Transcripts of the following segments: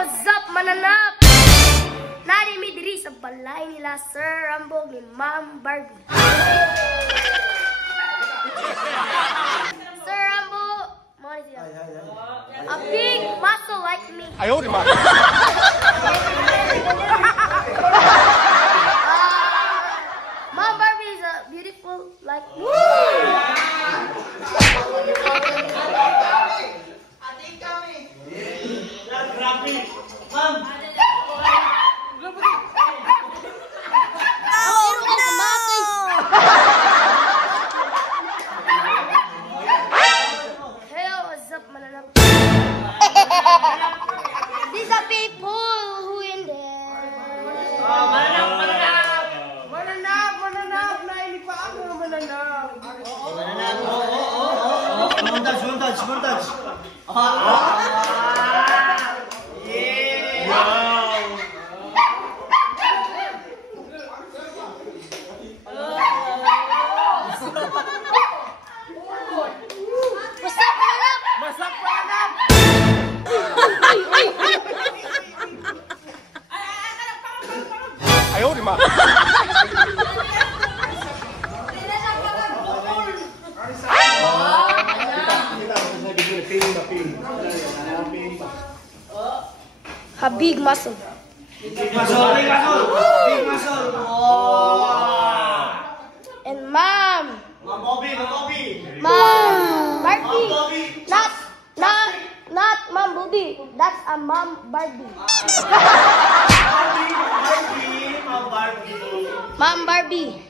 what's up, mananap? Nari mi diri sa balay nila Sir Rambo ni Ma'am Barbie. Sir Rambo, mo ni siya. A big muscle like me. Ayaw, di ba? Ma'am Barbie is a beautiful like me. These are people who in there. Mananap. Naili pa ako, mananap. Montage. What's up, mananap? Masak mananap. Ayaw, di ba? A big muscle. Big muscle. And Mom. Bobby. Mom Barbie. Not Mom Bobby. That's a Mom Barbie. Mom Barbie.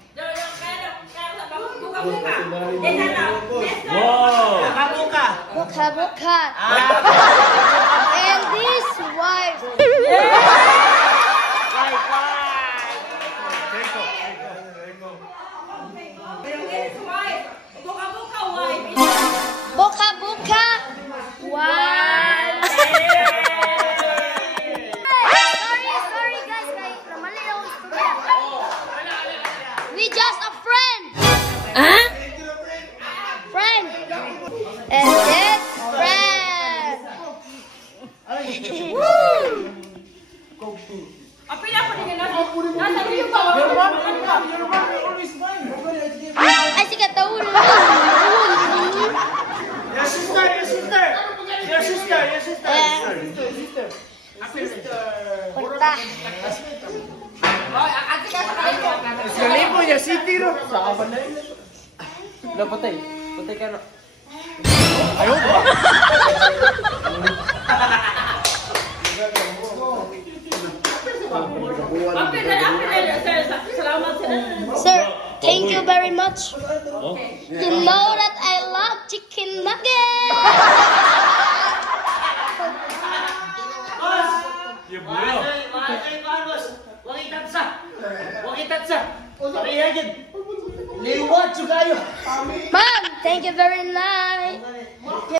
Buka. And this wife. Buka. One. Sorry guys. Namali ako istorya. We just a friend. Friend. And this friend. Ay, sige, taul. Your sister. Punta. Salipo niya, city ro. Sa aban na yun. Patay ka na. Ayaw, di ba? Sir, thank you very much. You know that I love chicken nuggets. Mom, thank you very much.